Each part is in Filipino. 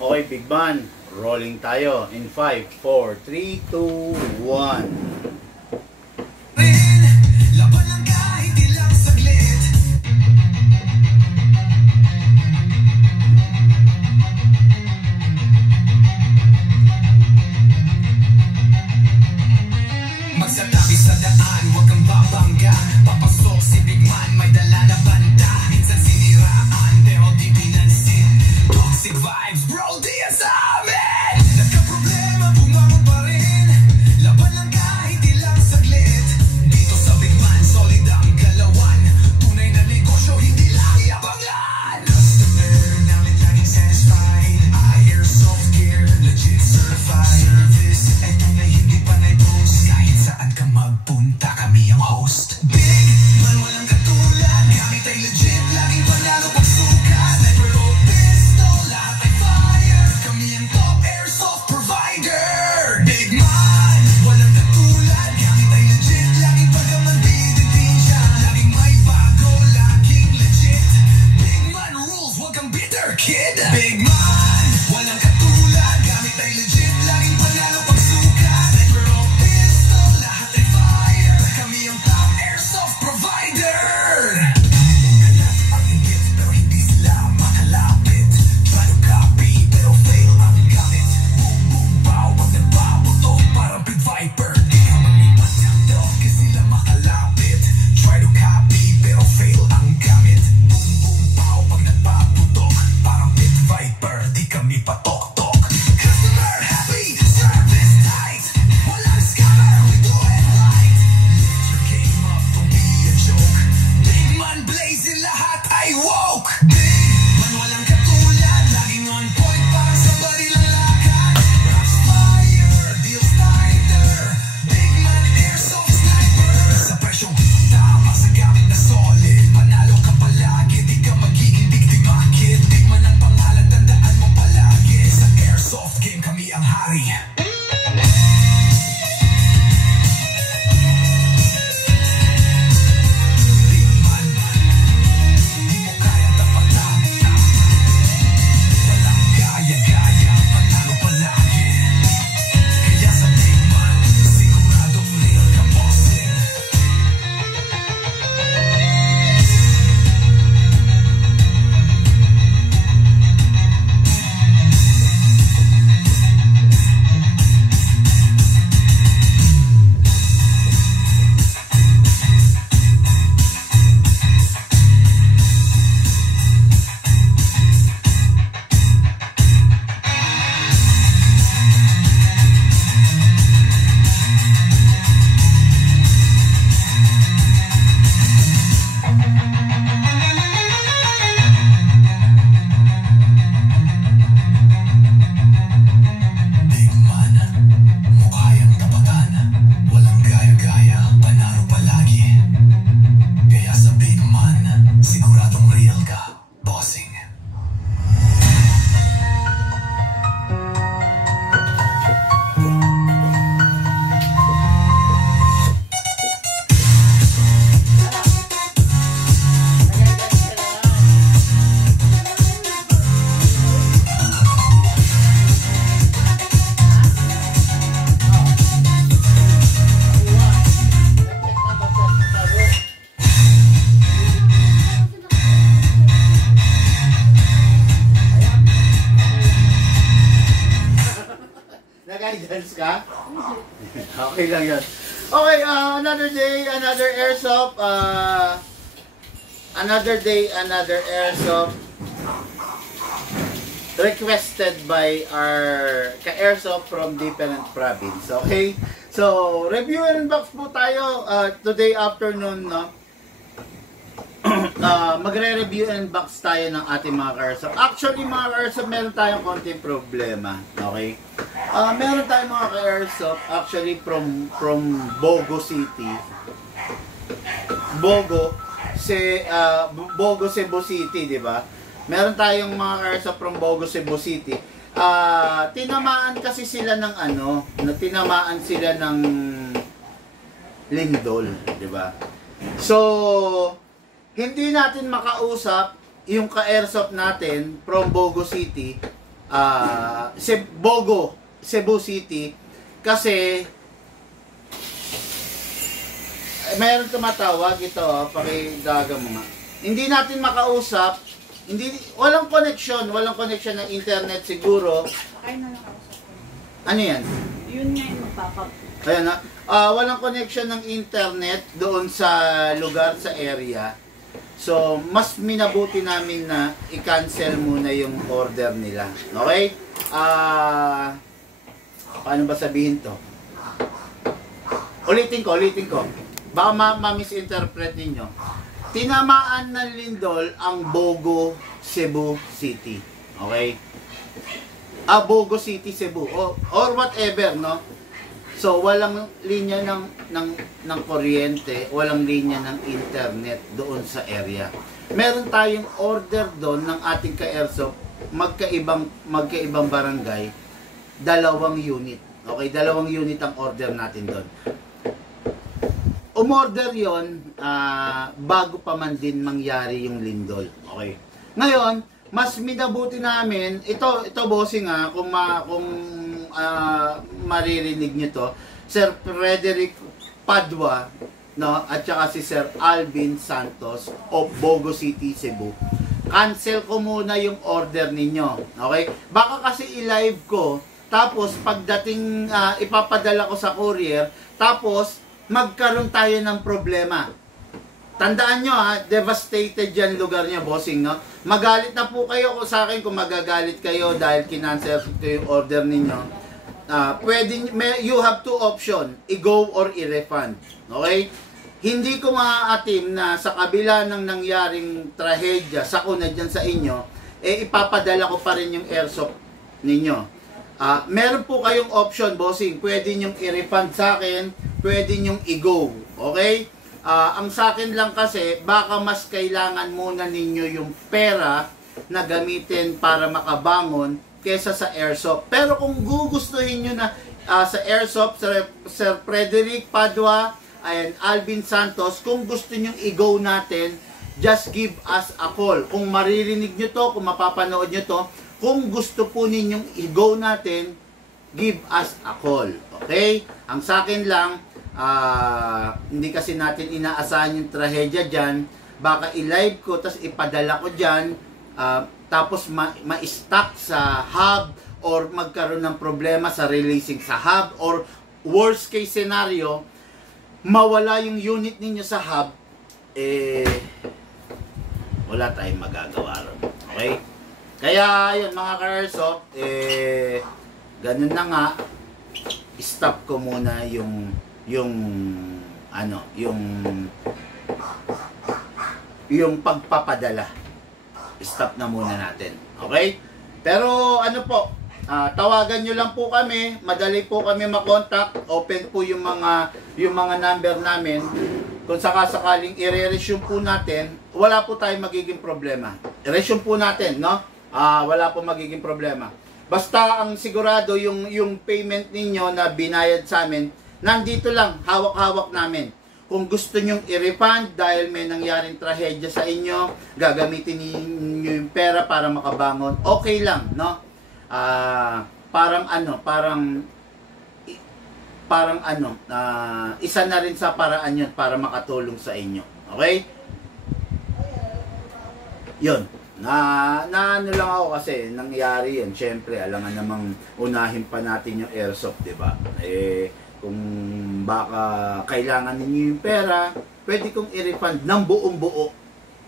Okay, Big Man. Rolling tayo in 5, 4, 3, 2, 1. Laban lang kahit ilang saglit. Magsatabi sa daan, huwag kang babangga. Papasok si Big Man, may dala na banda. Minsan siniraan, pero di pinansin. Toxic vibes, bro, di yan sa amin. Nagka-problema, bumangon pa rin. Laban lang kahit ilang saglit. Dito sa Big Man, solid ang galawan. Tunay na negosyo, hindi lang yabangan. Customer namin laging satisfied. Airsoft gear, legit certified. Service, ay tunay hindi pa na-post. Kahit saan ka magpunta, kami ang host. Big Man, walang katulad. Gamit ay legit, laging panalo pagsukat. Sniper o pistol, lahat ay fire. Kami ang top airsoft provider. Big Man, walang katulad. Gamit ay legit, laging pagkamandiditin siya. Laging may bago, laging legit. Big Man rules, wag kang bitter, kid. Big Man, walang katulad. Gamit ay legit, laging panalo pagsukat. Sniper o pistol, lahat ay fire. Kami ang top airsoft provider. Kalat ang inggit, pero hindi sila makalapit. Try to copy, pero fail ang gamit. Boom, boom, pow, pag nagpaputok, parang Big Viper. Di ka maglipat ng dog, kasi sila makalapit. Try to copy, pero fail ang gamit. Boom, boom, pow, pag nagpaputok, parang Big Viper. Di kami patok-tok. Customer happy, service tight. Wala na scammer, we do it right. Lift your game up, don't be a joke. Big Man blazing, lahat ay woke. Big Man walang katulad, laging on point, parang somebody lang lakad. Rocks fire, deals tighter. Big Man airsoft sniper. Sa presyong tama, sa gamit na solid. Panalo ka palagi, di ka magiging biktima, kid. Big Man ang pangalan, tandaan mo palagi. Sa airsoft game, kami ang hari. Big Man, di mo kayang tapatan. Walang gaya-gaya, panalo palagi. Kaya sa Big Man, siguradong real ka, bossing. Big Man, mukha yang tapatan. Walang gaya-gaya, panalo palagi. Kaya sa Big Man, siguradong real ka, bossing. Nag-guidance ka? Okay lang yun. Okay, another day, another airsoft. Another day, another airsoft. Requested by our ka-airsoft from different province. Okay? So, review and unbox po tayo today afternoon, no? Magre-review and unbox tayo ng ating mga ka-airsoft. Actually, mga ka-airsoft, meron tayong konting problema. Okay? Meron tayong mga ka-airsoft actually from Bogo City. Bogo, Cebu City, di ba? Meron tayong mga ka-airsoft from Bogo, Cebu City. Tinamaan kasi sila ng tinamaan sila ng lindol, di ba? So, hindi natin makausap yung ka-airsoft natin from Bogo City Bogo, Cebu City, kasi mayroon tumatawag ito, pakidaga mo nga. Hindi natin makausap, walang connection ng internet siguro. Ay na lang ako sa phone. Ano yan? Yun nga yung magpapap. Ayan na. Walang connection ng internet doon sa lugar, sa area. So, mas minabuti namin na i-cancel muna yung order nila. Okay? Paano ba sabihin to? Ulitin ko. Baka ma-misinterpret ninyo. Tinamaan ng lindol ang Bogo, Cebu City. Okay? Bogo City, Cebu. Or whatever, no? So, walang linya ng kuryente, walang linya ng internet doon sa area. Meron tayong order doon ng ating ka-airsoft, magkaibang barangay, 2 unit. Okay, 2 unit ang order natin doon. Umorder yon bago pa man din mangyari yung lindol. Okay. Ngayon, mas minabuti namin, ito bossing kung maririnig nyo to, Sir Frederick Padua, no, at saka si Sir Alvin Santos of Bogo City, Cebu. Cancel ko muna yung order ninyo. Okay? Baka kasi i-live ko, tapos pagdating ipapadala ko sa courier, tapos magkaroon tayo ng problema. Tandaan nyo devastated yan lugar niya, bossing, no? Magalit na po kayo sa akin kung magagalit kayo dahil kinancel ko yung order ninyo. You have 2 option, i-go or i-refund. Okay? Hindi ko maaatim na sa kabila ng nangyaring trahedya, sakuna dyan sa inyo, ipapadala ko pa rin yung airsoft ninyo. Meron po kayong option, bossing. Pwede nyong i-refund sa akin, pwede nyong i-go. Okay? Ang sa akin lang kasi, baka mas kailangan muna ninyo yung pera na gamitin para makabangon kesa sa airsoft. Pero kung gugustuhin nyo na sa airsoft, Sir Frederick Padua and Alvin Santos, kung gusto nyo i-go natin, just give us a call. Kung maririnig nyo to, kung mapapanood nyo to, kung gusto po ninyong i-go natin, give us a call. Okay? Ang sa akin lang, hindi kasi natin inaasahan yung trahedya dyan. Baka i-live ko, tapos ipadala ko dyan, tapos ma-stuck sa hub, or magkaroon ng problema sa releasing sa hub, or worst case scenario, mawala yung unit ninyo sa hub, wala tayong magagawa ron. Okay? Kaya yun mga ka-airsoft, ganun na nga, stop ko muna yung pagpapadala. Stop na muna natin. Okay? Pero ano po, tawagan nyo lang po kami, madali po kami makontak, open po yung mga number namin. Kung sakasakaling i-resume po natin, wala po tayong magiging problema. I-resume po natin, no? Wala po magiging problema. Basta ang sigurado yung payment ninyo na binayad sa amin, nandito lang, hawak-hawak namin. Kung gusto nyong i-refund dahil may nangyaring trahedya sa inyo, gagamitin niyo yung pera para makabangon, okay lang, no? Isa na rin sa paraan yun para makatulong sa inyo. Okay? Yun. Ano lang ako kasi nangyari yun. Siyempre, alangan namang unahin pa natin yung airsoft, diba? Kung baka kailangan ninyo yung pera, pwede kong i-refund ng buong buo.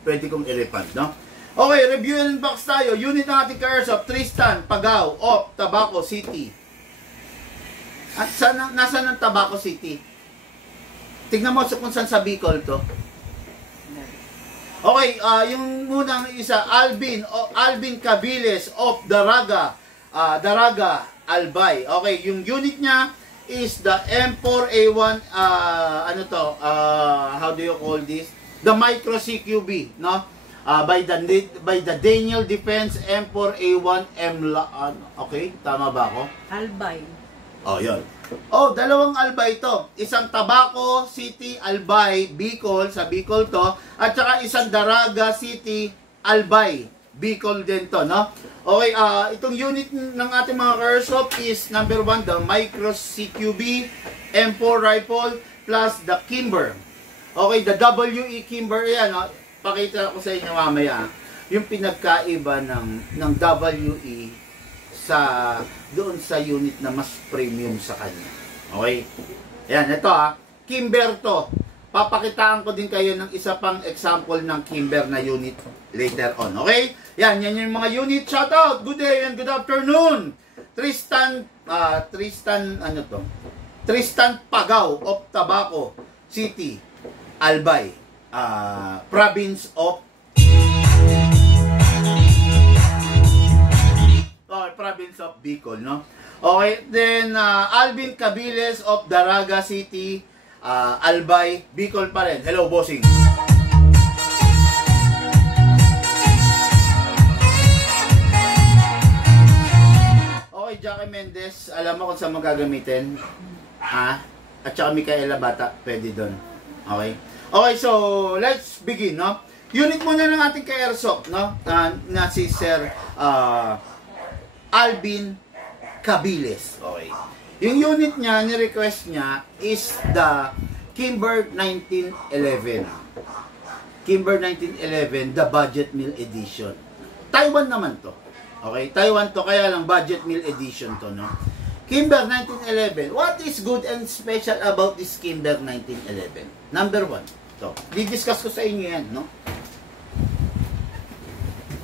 Pwede kong i-refund, no? Okay, review and box tayo. Unit ng ating airsoft, Tristan, Pagao, of Tabaco City. At nasaan ang Tabaco City? Tignan mo kung saan sa Bicol to. Okay, yung munang isa, Alvin Cabiles of Daraga, Albay. Okay, yung unit niya is the M4A1, how do you call this? The Micro CQB, no? By the Daniel Defense M4A1 okay, tama ba ako? Albay. Oh, yun. Oh, 2 Albay ito. Isang Tabaco City, Albay, Bicol, sa Bicol to, at saka isang Daraga City, Albay. Bicol din to, no? Okay, itong unit ng ating mga airsoft is number 1, the Micro CQB M4 rifle plus the Kimber. Okay, the WE Kimber, yan, no? Pakita ko sa inyo mamaya yung pinagkaiba ng WE doon sa unit na mas premium sa kanya. Okay? Ayan, ito Kimber to. Papakitaan ko din kayo ng isa pang example ng Kimber na unit later on. Okay? Yan yung mga unit. Shout out! Good day and good afternoon! Tristan Pagaw of Tabaco City, Albay, province of Bicol, no? Okay, then Alvin Cabiles of Daraga City, Albay, Bicol pa rin. Hello, bossing. Okay, Jackie Mendez, alam mo kung saan magagamitin? At saka Micaela Bata, pwede doon. Okay? Okay, so let's begin, no? Unit muna ng ating ka-airsoft, no? Na si Sir Alvin Cabiles. Okay. Yung unit niya, ni-request niya is the Kimber 1911. Kimber 1911, the Budget Meal Edition. Taiwan naman to. Okay, Taiwan to, kaya lang Budget Meal Edition to, no? Kimber 1911. What is good and special about this Kimber 1911? Number 1, to. Di-discuss ko sa inyo yan, no?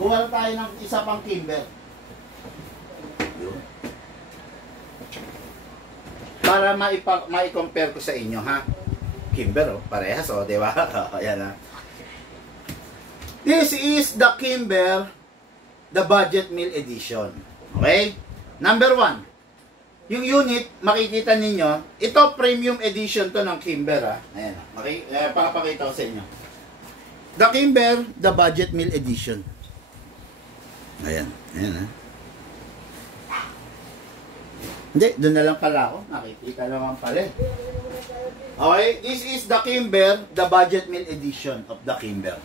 Kuha tayo ng isa pang Kimber. Yun. Para mai-compare ko sa inyo, ha? Kimber, parehas, di ba? Ayan, ha? This is the Kimber, the Budget Meal Edition. Okay? Number 1. Yung unit, makikita ninyo, ito premium edition to ng Kimber, ha? Ayan, pakapakita ko sa inyo. The Kimber, the Budget Meal Edition. Ayan, ayan, ha? Hindi, doon na lang pala ako. Nakikita naman pala. Okay, this is the Kimber, the Budget Meal Edition of the Kimber.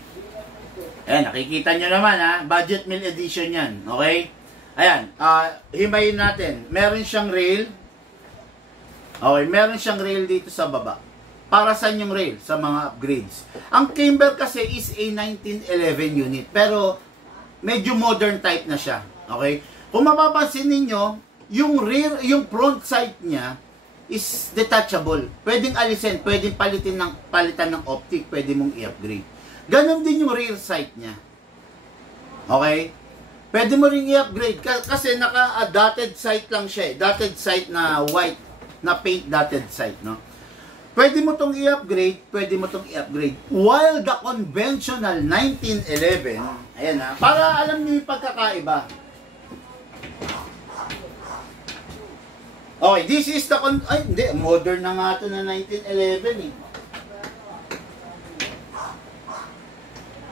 Ayan, nakikita nyo naman, ha? Budget Meal Edition yan. Okay? Ayan, himayin natin. Meron siyang rail. Okay, meron siyang rail dito sa baba. Para saan yung rail? Sa mga upgrades. Ang Kimber kasi is a 1911 unit. Pero, medyo modern type na siya. Okay? Kung mapapansin ninyo, yung rear, yung front sight niya is detachable. Pwedeng alisin, pwedeng palitan ng optic, pwede mong i-upgrade. Ganon din yung rear sight niya. Okay? Pwede mo rin i-upgrade kasi naka-dotted sight lang siya eh. Dotted sight na white, na paint dotted sight, no? Pwede mo tong i-upgrade, pwede mo tong i-upgrade. While the conventional 1911, ayan ha, para alam niyo yung pagkakaiba. Okay, this is the ay, hindi, modern na nga ito na 1911 eh.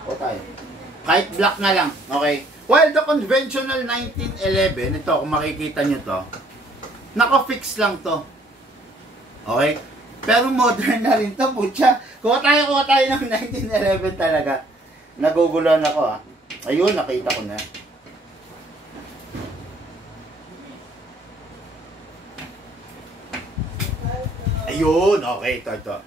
O tayo. Kahit black na lang. Okay. While the conventional 1911, ito, kung makikita nyo to, naka-fix lang to. Okay? Pero modern na rin to, putya. Kuha tayo ng 1911 talaga. Nagugulan ako, ha. Ayun, nakita ko na. Ayun, okay, ito.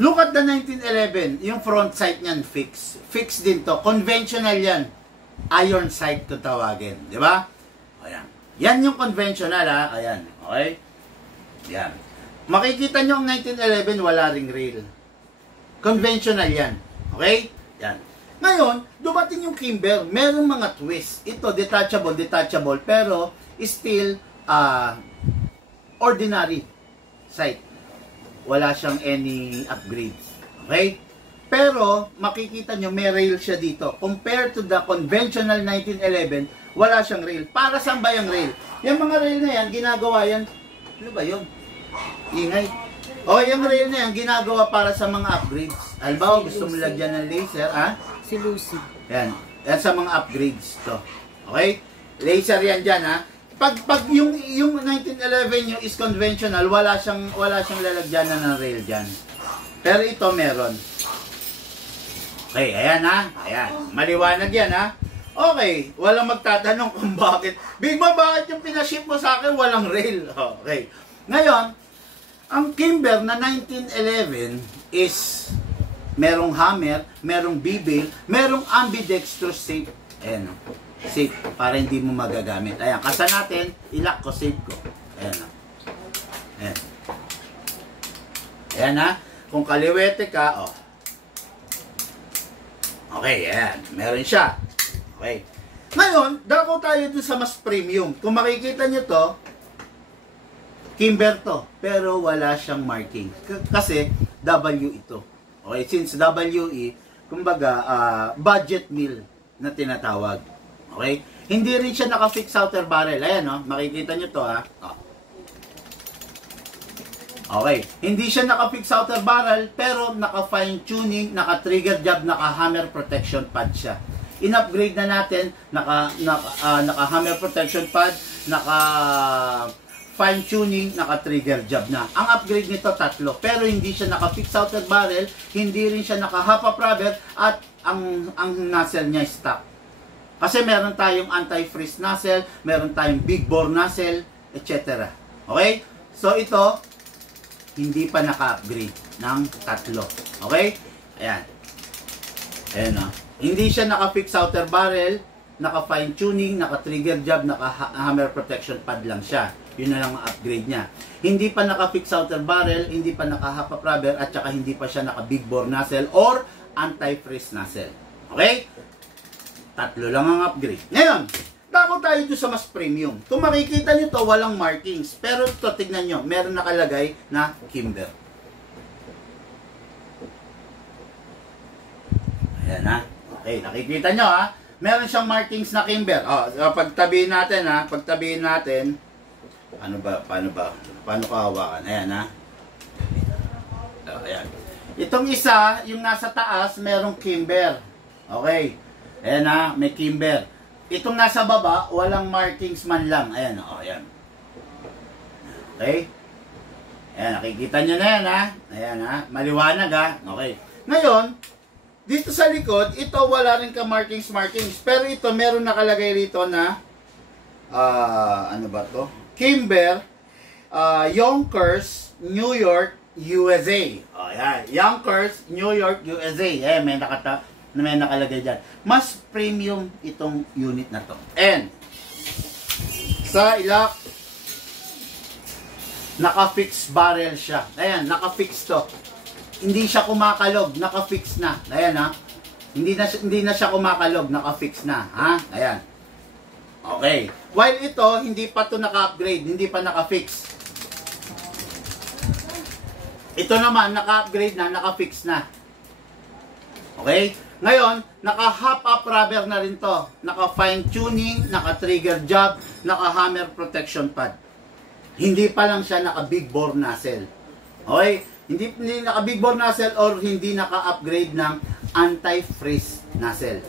Look at the 1911, yung front sight niyan, fix. Fix din to, conventional yan. Iron sight to tawagin, di ba? Ayan. Yan yung conventional, ha. Ayan, okay? Yan. Makikita nyo ang 1911, wala ring rail. Conventional yan. Okay? Yan. Ngayon, dumating yung Kimber, merong mga twist. Ito, detachable, pero still ordinary sight. Wala siyang any upgrades. Okay? Pero, makikita nyo, may rail siya dito. Compared to the conventional 1911, wala siyang rail. Para saan ba yung rail? Yung mga rail na yan, ginagawa yan. Ano ba yun? Ingay. O, yung rail na yan, ginagawa para sa mga upgrades. Halimbawa, gusto mo lagyan ng laser, ha? Si Lucy. Yan. Yan sa mga upgrades to. Okay? Laser yan dyan, ha? Pag yung 1911 nyo is conventional, wala siyang lalagyanan ng rail dyan. Pero ito meron. Okay, ayan ha. Ayan. Maliwanag yan ha. Okay, walang magtatanong kung bakit. Big Mom, bakit yung pinaship mo sa akin walang rail? Okay. Ngayon, ang Kimber na 1911 is merong hammer, merong bibil, merong ambidextrous safe. Ayan, safe, para hindi mo magagamit. Ayan, kasa natin, ilock ko, safe ko. Ayan, ayan. Ayan ha, kung kaliwete ka, oh. Okay, ayan, meron siya. Okay. Ngayon, dako tayo dun sa mas premium. Kung makikita nyo to, Kimber to, pero wala siyang marking. Kasi W ito. Okay, since WE, kumbaga, budget meal na tinatawag. Okay? Hindi rin siya naka-fix outer barrel. Ayan, no? Makikita nyo to, ha? Oh. Okay. Hindi siya naka-fix outer barrel, pero naka-fine tuning, naka-trigger job, naka-hammer protection pad siya. In-upgrade na natin, naka-hammer protection pad, naka-fine tuning, naka-trigger job na. Ang upgrade nito, 3. Pero hindi siya naka-fix outer barrel, hindi rin siya naka-half up rubber, at ang nozzle niya stock. Kasi meron tayong anti-freeze nozzle, meron tayong big bore nozzle, etc. Okay? So ito, hindi pa naka-upgrade ng 3. Okay? Ayan. Ayan, o. Hindi siya naka-fix outer barrel, naka-fine tuning, naka-trigger job, naka-hammer protection pad lang siya. Yun na lang ang upgrade niya. Hindi pa naka-fix outer barrel, hindi pa naka-half up rubber, at saka hindi pa siya naka-big bore nozzle or anti-freeze nozzle. Okay? 3 lang ang upgrade. Ngayon, dako tayo doon sa mas premium. Kung makikita nyo to, walang markings. Pero ito, tignan nyo, meron nakalagay na Kimber. Ayan ha. Okay, nakikita nyo ha. Meron siyang markings na Kimber. O, pagtabihin natin ha. Pagtabihin natin. Paano kahawakan? Ayan ha. Ayan. Itong isa, yung nasa taas, merong Kimber. Okay. Ayan ha, may Kimber. Itong nasa baba, walang markings man lang. Ayan, ayan. Okay? Ayan, nakikita nyo na yan ha. Ayan ha, maliwanag ha. Okay. Ngayon, dito sa likod, ito wala rin ka markings. Pero ito, meron nakalagay rito na, ano ba to? Kimber, Yonkers, New York, USA. Ayan, Yonkers, New York, USA. Ayan, may nakalagay dyan. Mas premium itong unit na to. And, sa ilock, naka-fix barrel siya. Ayan, naka-fix to. Hindi siya kumakalog, naka-fix na. Ayan ha. Hindi na siya kumakalog, naka-fix na. Ha? Ayan. Okay. While ito, hindi pa to naka-upgrade, hindi pa naka-fix. Ito naman, naka-upgrade na, naka-fix na. Okay? Ngayon, naka-half up rubber na rin to. Naka-fine tuning, naka-trigger job, naka-hammer protection pad. Hindi pa lang siya naka-big bore nozzle. Okay? Hindi naka-big bore nozzle or hindi naka-upgrade ng anti-freeze nozzle.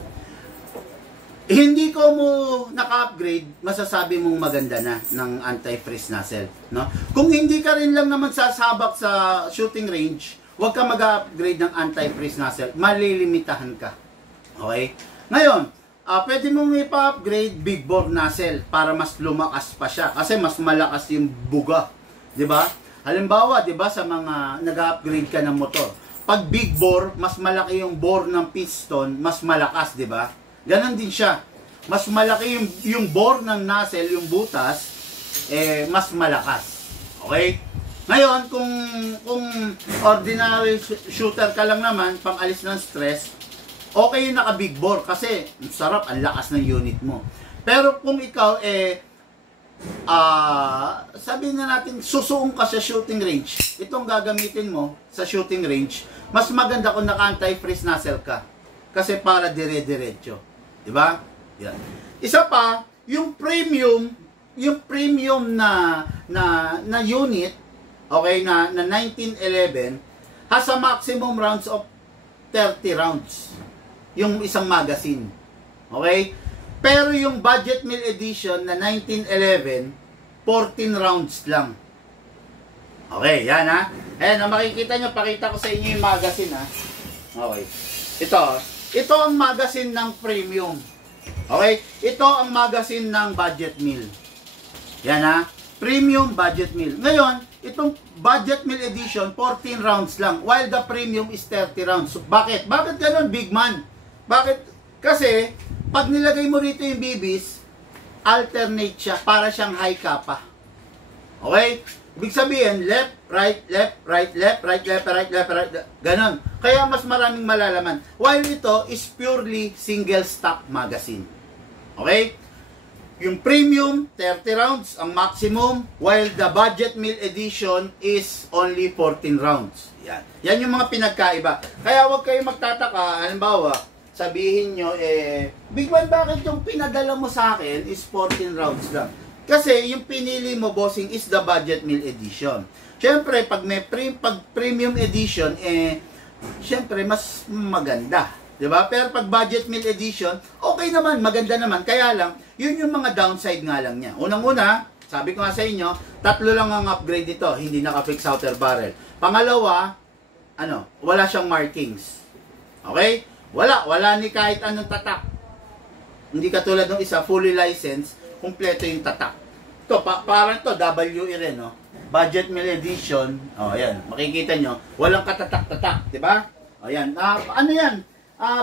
Hindi ko mo naka-upgrade, masasabi mong maganda na ng anti-freeze nozzle. No? Kung hindi ka rin lang naman sasabak sa shooting range, huwag ka mag-upgrade ng anti-freeze nozzle, malilimitahan ka. Okay? Ngayon, pwede mong ipa-upgrade big bore nozzle para mas lumakas pa siya kasi mas malakas yung buga. 'Di ba? Halimbawa, 'di ba, sa mga nag-upgrade ka ng motor, pag big bore, mas malaki yung bore ng piston, mas malakas, 'di ba? Ganon din siya. Mas malaki yung bore ng nozzle, yung butas, mas malakas. Okay? Ngayon, kung ordinary shooter ka lang naman, pang alis ng stress, okay yung naka-big bore kasi sarap, ang lakas ng unit mo. Pero kung ikaw, sabihin na natin, susuong ka sa shooting range, itong gagamitin mo sa shooting range, mas maganda kung naka-anti-freeze nozzle ka. Kasi para dire-diretso. Diba? Yan. Isa pa, yung premium na unit, okay, na 1911 has a maximum rounds of 30 rounds yung isang magazine. Okay? Pero yung budget meal edition na 1911, 14 rounds lang. Okay, yan ha. Ayan, makikita nyo, pakita ko sa inyo yung magazine ha. Okay. Ito ang magazine ng premium. Okay? Ito ang magazine ng budget meal. Yan ha. Premium budget meal. Ngayon, itong budget meal edition, 14 rounds lang. While the premium is 30 rounds. So, bakit? Bakit ganun, big man? Bakit? Kasi, pag nilagay mo rito yung bibis, alternate siya. Para siyang high kappa. Okay? Ibig sabihin, left, right, left, right, left, right, left, right, left, right, ganon. Kaya mas maraming malalaman. While ito is purely single stock magazine. Okay? Yung premium, 30 rounds, ang maximum, while the budget meal edition is only 14 rounds. Yan. Yan yung mga pinagkaiba. Kaya huwag kayo magtataka, halimbawa, sabihin nyo, Big Man, bakit yung pinadala mo sa akin is 14 rounds lang? Kasi yung pinili mo, bossing, is the budget meal edition. Siyempre, pag may premium edition, siyempre, mas maganda. Diba? Pero pag budget meal edition, okay naman, maganda naman. Kaya lang, yun yung mga downside nga lang niya. Unang-una, sabi ko nga sa inyo, 3 lang ang upgrade dito. Hindi naka-fix outer barrel. Pangalawa, wala siyang markings. Okay? Wala ni kahit anong tatak. Hindi katulad ng isa, fully licensed, kumpleto yung tatak. Ito, parang to WE rin, no? Budget meal edition. Ayan, makikita nyo, walang katatak-tatak, di ba? Ayan, ano yan?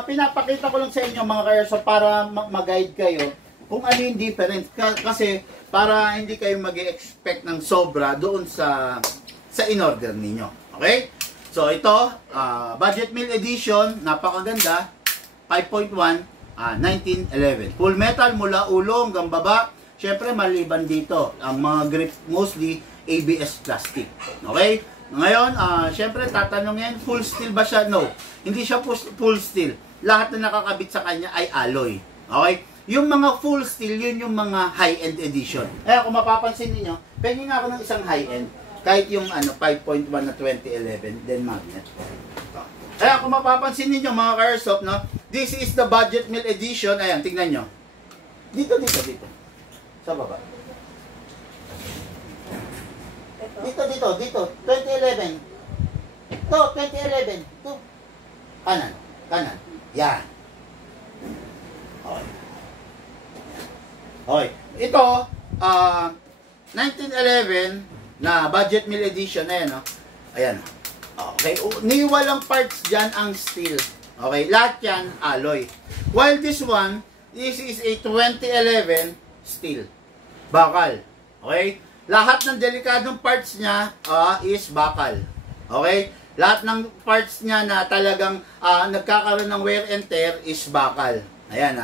Pinapakita ko lang sa inyo mga ka-airsoft para mag-guide kayo kung ano yung difference. Kasi para hindi kayo mag-expect ng sobra doon sa in-order ninyo. Okay? So ito, budget meal edition, napakaganda, 5.1, 1911. Full metal mula ulo hanggang baba. Siyempre maliban dito, ang mga grip mostly ABS plastic. Okay? Ngayon, siyempre tatanungin, full steel ba siya? No. Hindi siya full steel. Lahat na nakakabit sa kanya ay alloy. Okay? Yung mga full steel, yun yung mga high-end edition. Kung mapapansin niyo, pengi nga ako ng isang high-end. Kahit yung 5.1 na 2011, then magnet. Kaya kung mapapansin niyo mga ka-airsoft, no? This is the budget meal edition. Ayan, tingnan nyo. Dito. Sa baba. Dito. 2011. Ito, 2011. Ito. Kanan. Yan. Okay. Ito, 1911 na budget meal edition. Ayan, no? Ayan. Okay. Niwalang parts dyan ang steel. Okay. Lahat yan, alloy. While this one, this is a 2011 steel. Bakal. Okay. Lahat ng delikadong parts niya is bakal. Okay? Lahat ng parts niya na talagang nagkakaroon ng wear and tear is bakal. Ayan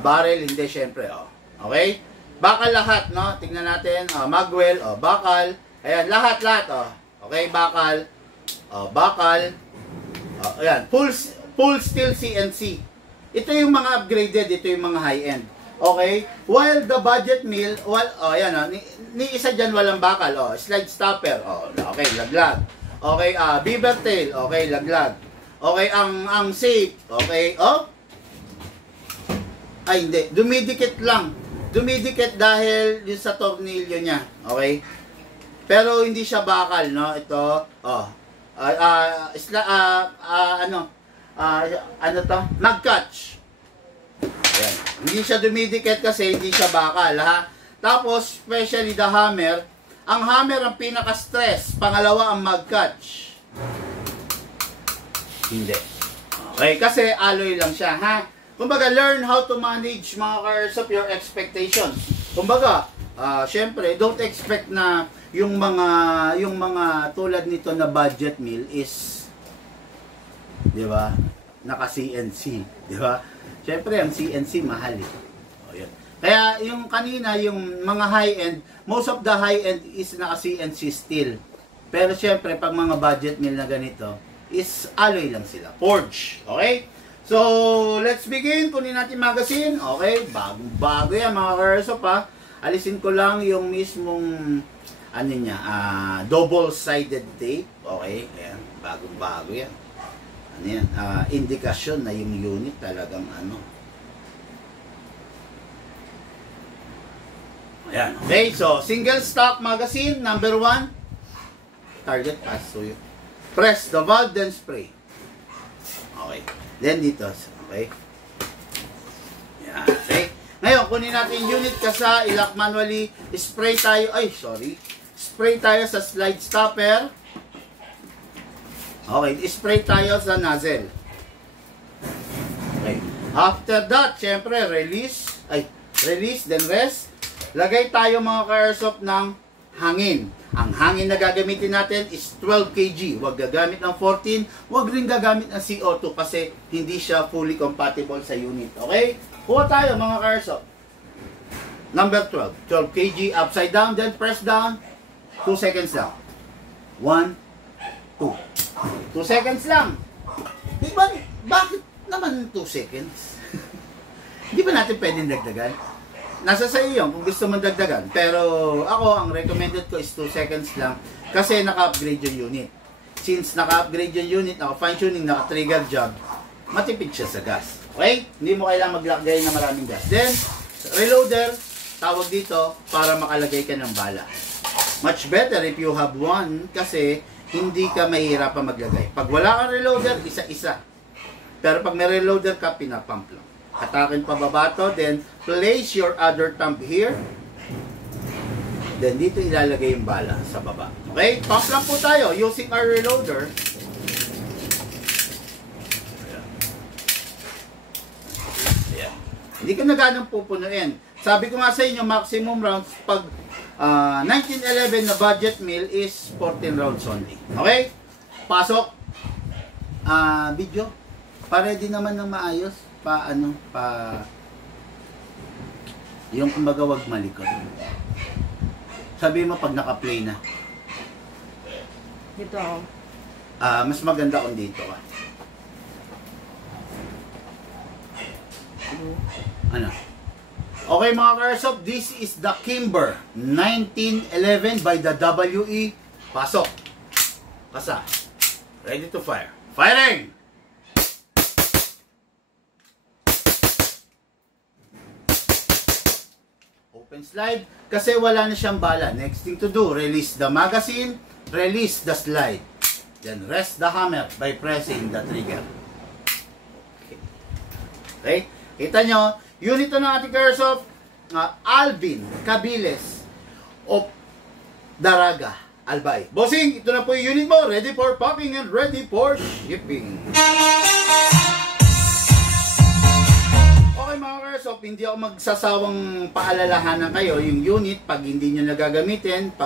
barrel, hindi syempre. Okay? Bakal lahat, no? Tingnan natin. Magwell, bakal. Ayan, lahat. Okay, bakal. Bakal. Ayan, full steel CNC. Ito yung mga upgraded, ito yung mga high-end. Okay? While the budget meal, ayan ni isa dyan walang bakal. Slide stopper. Okay, laglag. Okay, beaver tail. Okay, laglag. Okay, ang safe. Okay, ay, hindi. Dumidikit lang. Dumidikit dahil yung sa tornilyo niya. Okay? Pero hindi siya bakal, no? Ito, mag-catch. Ayan. Hindi siya dumidikit kasi hindi siya bakal, ha? Tapos, especially the hammer. Ang hammer ang pinaka-stress. Pangalawa, ang mag-catch. Hindi. Okay, kasi alloy lang siya, ha? Kumbaga, learn how to manage mga ka-airsoft your expectations. Kumbaga, syempre, don't expect na yung mga tulad nito na budget meal is, di ba, naka-CNC, di ba? Syempre, ang CNC mahal eh. Yun. Kaya yung kanina, yung mga high-end, most of the high-end is naka-CNC steel. Pero syempre, pag mga budget meal na ganito, is alloy lang sila. Forge. Okay? So, let's begin. Kunin natin magazine. Okay? Bagong-bago yan mga ka-airsoft, ha. Alisin ko lang yung mismong double-sided tape. Okay? Ayan. Bagong-bago yan. Ano yan? Indikasyon na yung unit talagang Ayan. Okay? So, single stock magazine, number 1. Target pass. So, press the valve, then spray. Okay. Then dito. Okay? Ayan. Ngayon, kunin natin yung unit kasa, ilock manually, spray tayo, spray tayo sa slide stopper. Okay, spray tayo sa nozzle. Okay. After that, syempre, release, then rest. Lagay tayo mga ka-airsoft ng hangin. Ang hangin na gagamitin natin is 12 kg. Huwag gagamit ng 14, huwag rin gagamit ng CO2 kasi hindi siya fully compatible sa unit. Okay? Kuha tayo mga ka-airsoft. Number 12. 12 kg upside down, then press down. 2 seconds lang. 1, 2. 2 seconds lang. Di ba? Bakit naman 2 seconds? Di ba natin pwedeng dagdagan? Nasa sa iyo kung gusto mong dagdagan. Pero ako, ang recommended ko is 2 seconds lang kasi naka-upgrade yung unit. Since naka-upgrade yung unit, naka-fine tuning, naka-trigger job, matipid siya sa gas. Okay? Hindi mo kailangan maglagay ng maraming gas. Then, reloader, tawag dito para makalagay ka ng bala. Much better if you have one kasi hindi ka mahihirapan maglagay. Pag wala kang reloader, isa-isa. Pero pag may reloader ka, pinapump lang. Hatakin pababa to, then place your other thumb here. Then dito ilalagay yung bala sa baba. Okay? Pump lang po tayo using our reloader. Ayan. Hindi ka na ganang pupunuin. Sabi ko nga sa inyo, maximum rounds pag 1911 na budget meal is 14 rounds only. Okay? Pasok. Video. Pa-ready naman ng maayos. Yung kumbaga wag malikot. Sabi mo pag naka-play na. Dito ako. Mas maganda kung dito ka. Ano? Okay mga ka-airsoft, this is the Kimber 1911 by the WE. Pasok. Kasa. Ready to fire. Firing! Open slide. Kasi wala na siyang bala. Next thing to do, release the magazine, release the slide. Then rest the hammer by pressing the trigger. Okay? Kita nyo, unit to ng ating airsoft, Alvin Cabiles of Daraga, Albay. Bossing, ito na po yung unit mo. Ready for popping and ready for shipping. Okay mga airsoft, hindi ako magsasawang paalalahanan kayo yung unit pag hindi nyo nagagamitin,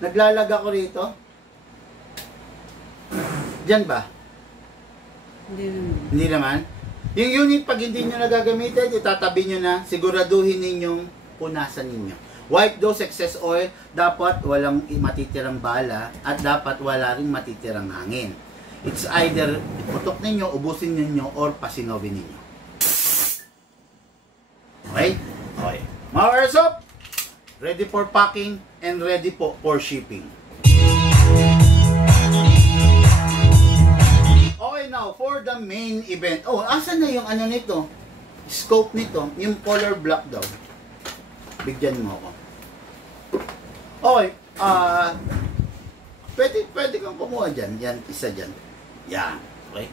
naglalag ako rito. Diyan ba? Hindi naman. Yung unit pag hindi nyo nagagamitin, itatabi nyo na, siguraduhin ninyong punasan ninyo. Wipe those excess oil, dapat walang matitirang bala at dapat wala rin matitirang hangin. It's either iputok ninyo, ubusin ninyo, or pasinobin ninyo. Okay? Okay. Mga airsoft, ready for packing and ready for shipping. Okay, now, for the main event. Oh, asan na yung ano nito? Scope nito, yung color black daw. Bigyan mo ako. Okay, pwede kang kumuha dyan. Yan, isa dyan. Yan, okay?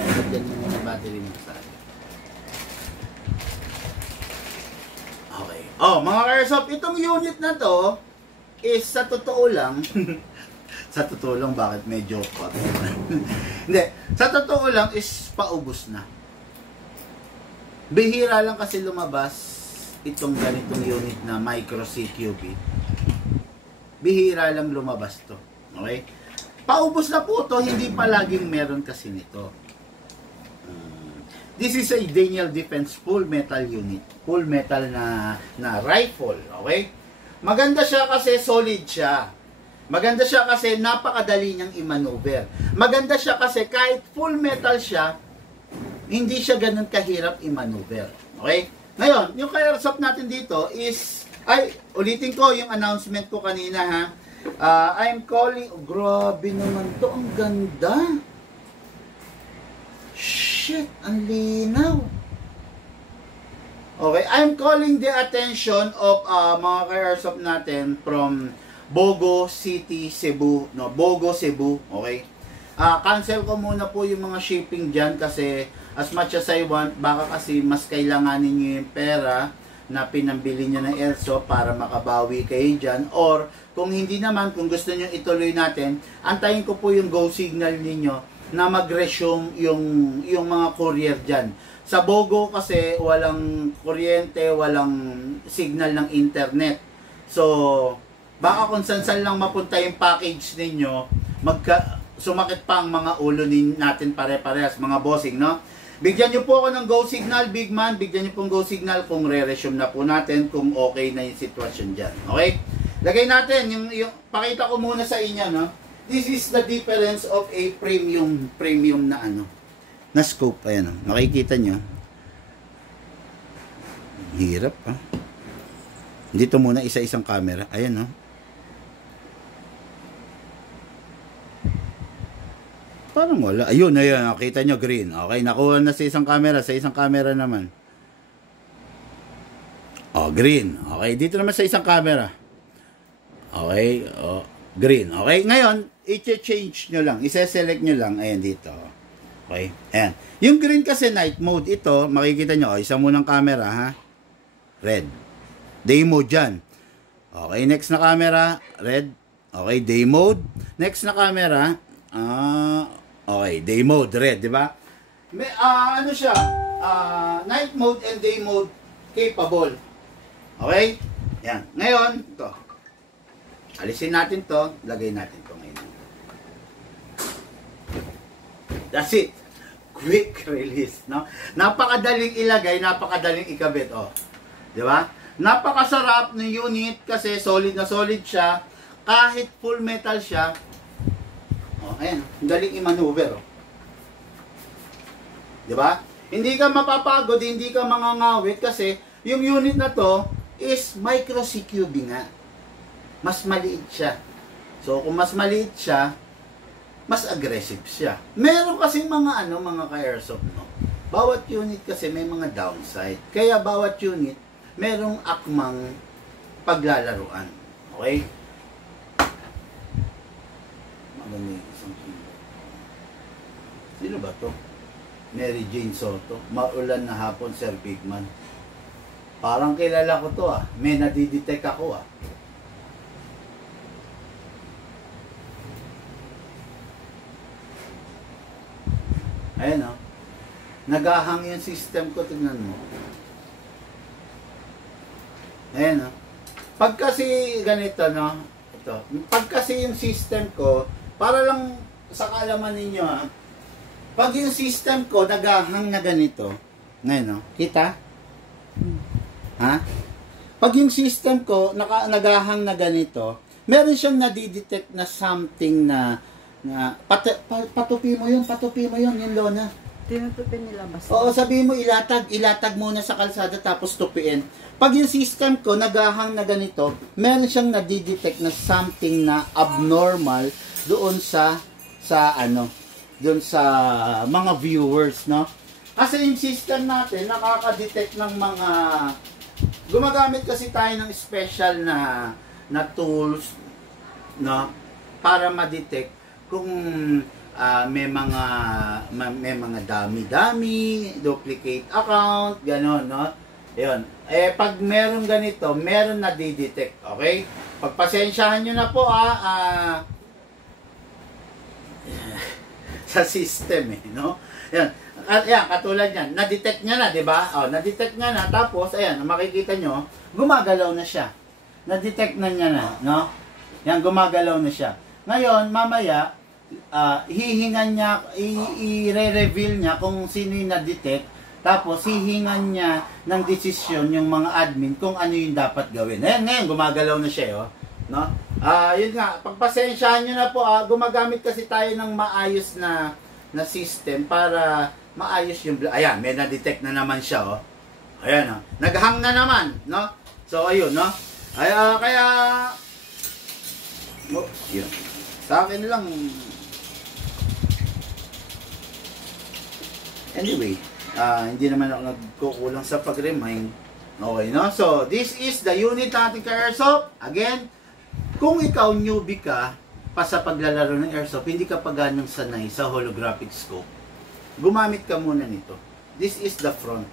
Bigyan mo yung battery mo sa akin. Okay. Oh, mga airsoft, itong unit na to is sa totoo lang, sa totoo lang, bakit medyo pot? Hindi, sa totoo lang is paubos na. Bihira lang kasi lumabas itong ganitong unit na micro CQB. Bihira lang lumabas to. Okay? Paubos na po to, hindi palaging meron kasi nito. This is a Daniel Defense full metal unit. Full metal na rifle. Okay? Maganda siya kasi solid siya. Maganda siya kasi napakadali niyang i-maneuver. Maganda siya kasi kahit full metal siya, hindi siya ganun kahirap i-maneuver. Okay? Ngayon, yung ka-airsoft natin dito is, ulitin ko yung announcement ko kanina ha. I'm calling, grabe naman to, ang ganda. Shit, ang linaw. Okay, I'm calling the attention of mga ka-airsoft natin from Bogo City, Cebu. No, Bogo, Cebu. Okay. Cancel ko muna po yung mga shipping dyan kasi as much as I want, baka kasi mas kailanganin nyo yung pera na pinambili nyo ng airsoft para makabawi kayo dyan. Or, kung hindi naman, kung gusto nyo ituloy natin, antayin ko po yung go signal ninyo na mag-resume yung mga courier dyan. Sa Bogo kasi, walang kuryente, walang signal ng internet. So, baka kung saan lang mapunta yung package ninyo, sumakit pa ang mga ulo natin pare-parehas, mga bossing, no? Bigyan nyo po ako ng go signal, big man. Bigyan nyo pong go signal kung re-resume na po natin, kung okay na yung sitwasyon dyan. Okay? Lagay natin, pakita ko muna sa inyo, no? This is the difference of a premium na na scope. Ayan, no? Makikita nyo. Hirap, ha? Dito muna isa-isang camera. Ayan, no? Parang wala. Ayun, nakita nyo, green. Okay, nakuha na sa isang camera naman. Oh, green. Okay, dito naman sa isang camera. Okay, oh, green. Okay, ngayon, i-change nyo lang. I-select nyo lang. Ayan, dito. Okay, ayan. Yung green kasi night mode, ito, makikita nyo, isa munang camera, ha? Red. Day mode dyan. Okay, next na camera, red. Okay, day mode. Next na camera, okay, day mode, red, di ba? May, ano siya, night mode and day mode capable. Okay? Yan. Ngayon, ito. Alisin natin to, lagay natin to ngayon. That's it. Quick release, no? Napakadaling ilagay, napakadaling ikabit, oh. Di ba? Napakasarap ng unit kasi solid na solid siya. Kahit full metal siya, oh, ayan, daling i-maneuver. Oh. Diba? Hindi ka mapapagod, hindi ka mangangawit kasi yung unit na to is micro CQB nga. Mas maliit siya. So, kung mas maliit siya, mas aggressive siya. Meron kasi mga mga ka-airsoft, no? Bawat unit kasi may mga downside. Kaya bawat unit, merong akmang paglalaruan. Okay? Sino ba to? Mary Jane Soto. Maulan na hapon, Sir Bigman. Parang kilala ko to, ah. May nadidetect ako, ah. Ayan, oh. Nagahang yung system ko, tingnan mo. Ayan, oh. Pag kasi ganito, no? Ito. Pag kasi yung system ko, para lang sa kaalaman ninyo, ha? Pag yung system ko nagahang na ganito, ngayon, no? Kita? Ha? Pag yung system ko nagahang na ganito, meron siyang nadidetect na something na patupi mo yun, yung lona. Tinutupin nila basta. Oo, sabihin mo ilatag muna sa kalsada tapos tupiin. Pag yung system ko nagahang na ganito, meron siyang nadidetect na something na abnormal doon sa doon sa mga viewers, no? Kasi yung system natin nakaka-detect ng mga gumagamit kasi tayo ng special na tools, no, para ma-detect kung may mga dami-dami, duplicate account, gano'n, no? Ayun. Pag meron ganito, meron na di-detect, okay? Pagpasensyahan nyo na po, sa system, no? Ayan, katulad yan. Na-detect niya na, di ba? Na-detect niya na, tapos, ayan, makikita nyo, gumagalaw na siya. Na-detect na niya na, no? Yan, gumagalaw na siya. Ngayon, mamaya, hihingan niya, i-reveal niya kung sino yung na-detect, tapos hihingan niya ng desisyon yung mga admin kung ano yung dapat gawin. Ayan, ngayon, gumagalaw na siya, no? Yun nga, pagpasensyahan nyo na po, gumagamit kasi tayo ng maayos na system para maayos yung... Ayan, may na-detect na naman siya, Ayan, naghang na naman, no? So, ayun, no? Kaya... yun. Sa akin lang... Anyway, hindi naman ako nagkukulang sa pag-remind. Okay, no? So, this is the unit natin ka-airsoft. Again, kung ikaw newbie ka pa sa paglalaro ng airsoft, hindi ka pa ganang sanay sa holographic scope. gumamit ka muna nito. This is the front.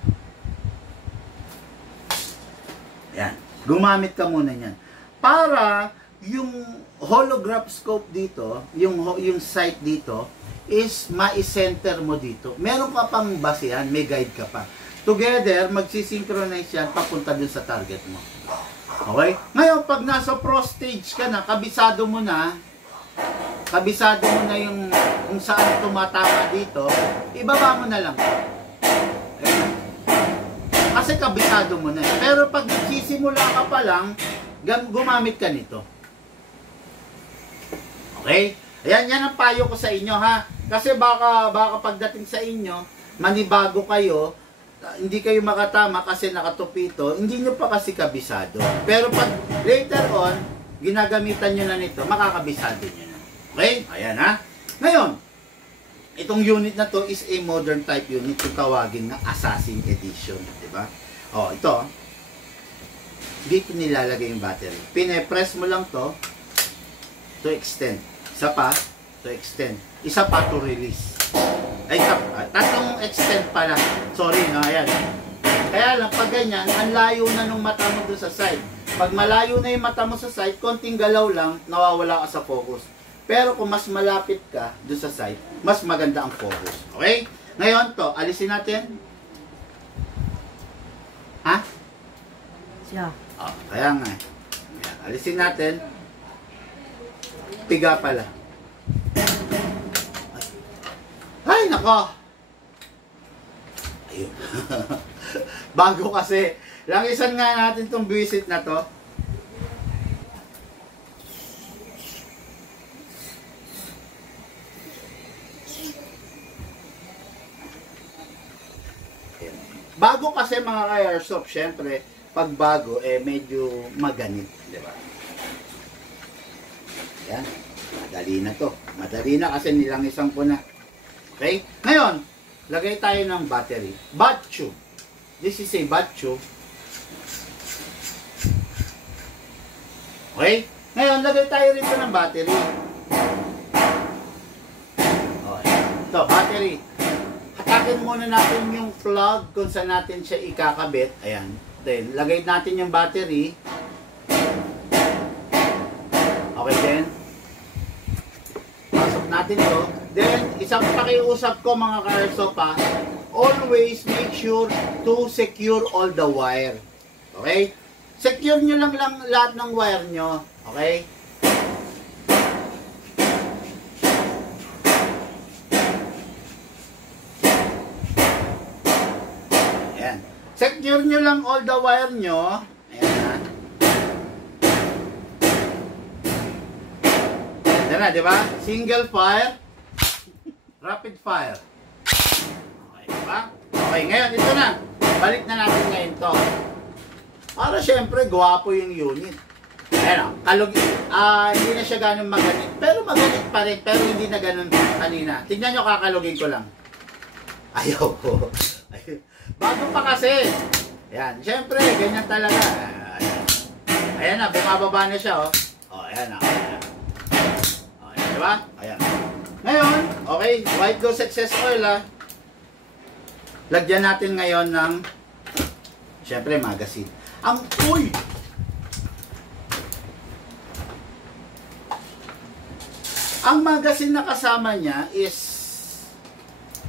Ayan. Gumamit ka muna niyan. Para yung holograph scope dito, yung sight dito, is ma-center mo dito. Meron ka pang basehan, may guide ka pa. Together, magsisynchronize yan papunta dun sa target mo. Okay? Ngayon, pag nasa pro stage ka na, kabisado mo na yung kung saan tumatama dito, ibaba mo na lang. Ayan. Kasi kabisado mo na. Pero pag nagsisimula ka pa lang, gumamit ka nito. Okay? Ayan, yan ang payo ko sa inyo, ha? Kasi baka pagdating sa inyo, manibago kayo, hindi kayo makatama kasi nakatupito, hindi nyo pa kasi kabisado. Pero pag later on, ginagamitan nyo na nito, makakabisado nyo na. Okay? Ayan, ha? Ngayon, itong unit na to is a modern type unit, yung tawagin na Assassin Edition. Diba? O, ito. Dito nilalagay yung battery. Pine-press mo lang to extend. Isa pa, to extend. Isa pa to release. Ay, tatlong extend pala. Sorry, no, ayan. Kaya lang, pag ganyan, ang layo na nung mata mo doon sa side. Pag malayo na yung mata mo sa side, konting galaw lang, nawawala ka sa focus. Pero kung mas malapit ka doon sa side, mas maganda ang focus. Okay? Ngayon to, alisin natin. Ha? Siya. Oh, kaya nga. Ayan, alisin natin. Piga pala. Ay, nako! Ayun. Bago kasi. Langisan nga natin itong visit na to. Bago kasi mga ka-airsoft, syempre, pag bago, medyo maganit. Diba? Yan. Madali na to. Madali na kasi nilangisan ko na. Okay? Ngayon, lagay tayo ng battery. Bat tube. This is a bat tube. Okay? Ngayon, lagay tayo rito ng battery. Okay. Ito, battery. Hatakin muna natin yung plug kung saan natin siya ikakabit. Ayan. Then, lagay natin yung battery. Okay din. Pasok natin to. Then, isang pakiusap ko mga ka-airsoft pa, always make sure to secure all the wire. Okay? Secure nyo lang lahat ng wire nyo. Okay? Ayan. Secure nyo lang all the wire nyo. Ayan na. Ayan na, di ba? Single fire. Rapid fire. Okay, diba? Okay, ngayon, ito na. Balik na natin ngayon to. Para syempre, gwapo yung unit. Ayan o, hindi na siya ganun maganit. Pero maganit pa rin, pero hindi na ganun kanina. Tignan nyo, kakalugin ko lang. Ayaw ko. Bago pa kasi. Ayan, syempre, ganyan talaga. Ayan na, bumababa na siya, oh. O, ayan na. O, ayan, diba? Ayan. Ngayon, okay, white ghost excess oil, ha. Lagyan natin ngayon ng, syempre, magazine. Ang, uy! Ang magazine na kasama niya is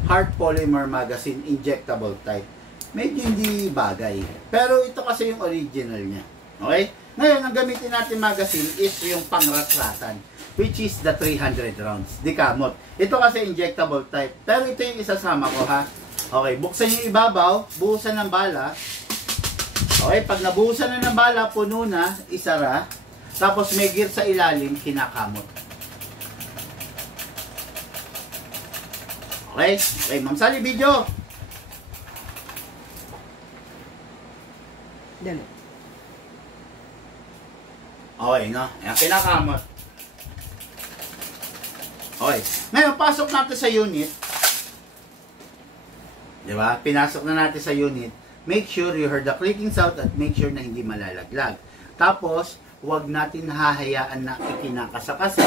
hard polymer magazine, injectable type. Medyo hindi bagay. Pero ito kasi yung original niya. Okay? Ngayon, ang gamitin natin magazine is yung pangratratan, which is the 300 rounds. Di kamot. Ito kasi injectable type. Pero ito yung isasama ko, ha? Okay, buksan yung ibabaw, buhusan ng bala. Okay, pag nabuhusan na ng bala, puno na, isara. Tapos may gear sa ilalim, kinakamot. Okay? Okay, Ma'am Sally, video. Dali. Okay, no? Ayan, kinakamot. Okay. Ngayon, pasok natin sa unit. Diba? Pinasok na natin sa unit. Make sure you heard the clicking sound at make sure na hindi malalaglag. Tapos, huwag natin hahayaan na ikinakasakasa.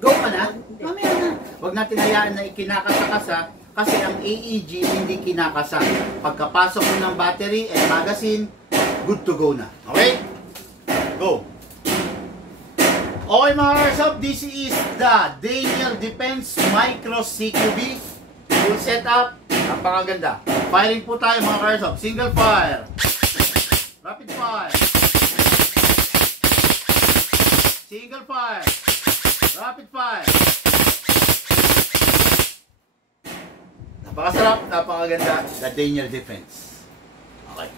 Go ka na? Mamaya na. Huwag natin hayaan na ikinakasakasa kasi ang AEG hindi kinakasa. Pagkapasok mo ng battery and magazine, good to go na. Okay? Go! Okay mga Airsoft, this is the Daniel Defense Micro CQB. Full setup, napakaganda. Firing po tayo mga Airsoft. Single fire. Rapid fire. Single fire. Rapid fire. Napakasarap, napakaganda. The Daniel Defense. Okay.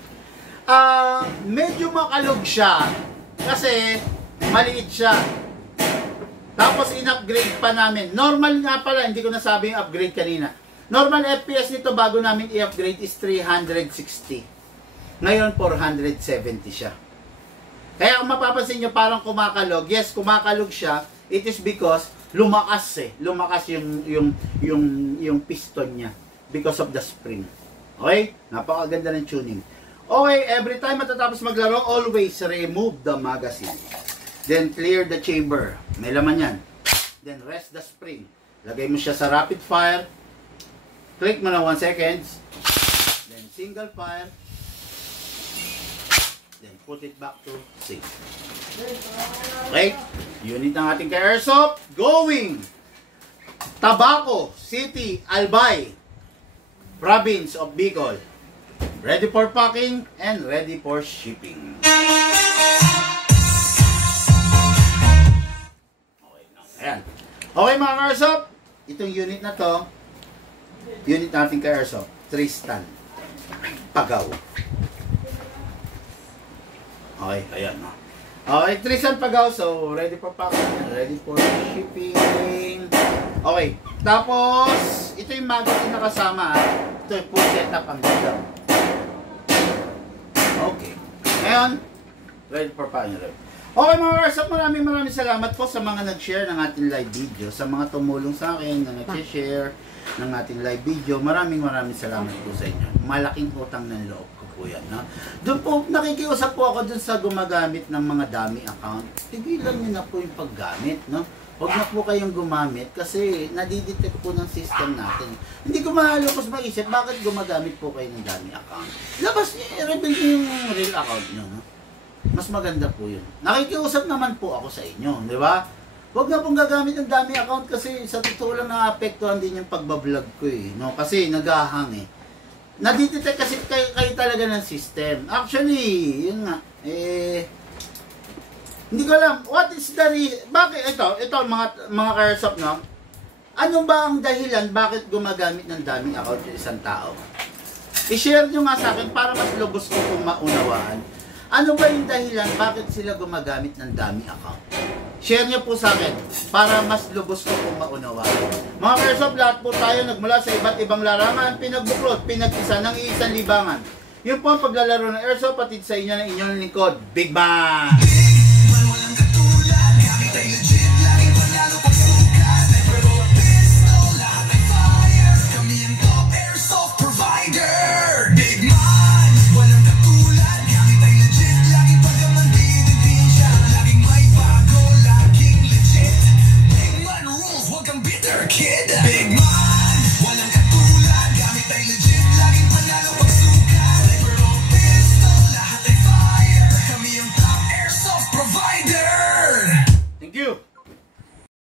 Medyo makalog siya kasi maliit siya. Tapos in-upgrade pa namin. Normal nga pala, hindi ko nasabi yung upgrade kanina. Normal FPS nito bago namin i-upgrade is 360. Ngayon 470 siya. Kaya kung mapapansin nyo parang kumakalog. Yes, kumakalog siya. It is because lumakas Lumakas yung piston niya because of the spring. Okay? Napakaganda ng tuning. Okay, every time matatapos maglaro, always remove the magazine. Then clear the chamber. May laman yan. Then rest the spring. Lagay mo siya sa rapid fire. Click mo na 1 seconds. Then single fire. Then put it back to safe. Okay? Unit ng ating ka-airsoft. Going! Tabaco City, Albay, Province of Bicol. Ready for packing and ready for shipping. Okay na. Ayan. Okay mga ka-airsoft. Itong unit na to, unit natin ka-airsoft. Tristan. Pagaw. Okay, ayan na. Okay, Tristan Pagaw. So, ready for packing, ready for shipping. Okay, tapos, ito yung magazine na kasama. Ito yung full setup ang dito. Okay. Ngayon, ready for packing. Okay mga Airsoft, maraming salamat po sa mga nag-share ng ating live video. Sa mga tumulong sa akin na nag-share ng ating live video. Maraming salamat po sa inyo. Malaking utang ng loob ko po yan. No? Doon po, nakikiusap po ako dun sa gumagamit ng mga dummy account. Tigilan nyo na po yung paggamit. No? Huwag na po kayong gumamit kasi nadidetect po ng system natin. Hindi ko malukos maisip bakit gumagamit po kayo ng dummy account. Labas, i-reveal nyo yung real account nyo. No? Mas maganda po yun. Nakikiusap naman po ako sa inyo. Di ba? Huwag na pong gagamit ng dummy account kasi sa totoo lang naapektuhan din yung pagbablog ko eh. No? Kasi nagahang eh. Nadidetect kasi kayo talaga ng system. Actually, yun nga. Hindi ko alam. What is the bakit ito mga ka-airsoft, no? Ano ba ang dahilan bakit gumagamit ng dummy account yung isang tao? I-share nyo nga sa akin para mas lubos ko kung maunawaan. Ano ba yung dahilan bakit sila gumagamit ng dummy account? Share nyo po sa akin para mas lubos ko kung maunawaan. Mga ka-airsoft, lahat po tayo nagmula sa iba't ibang larangan, pinagbuklod, pinag-isa ng isang libangan. Yun po ang paglalaro ng airsoft, patid sa inyo ng inyong lingkod, Big Man! Walang katulad, gamit ay legit.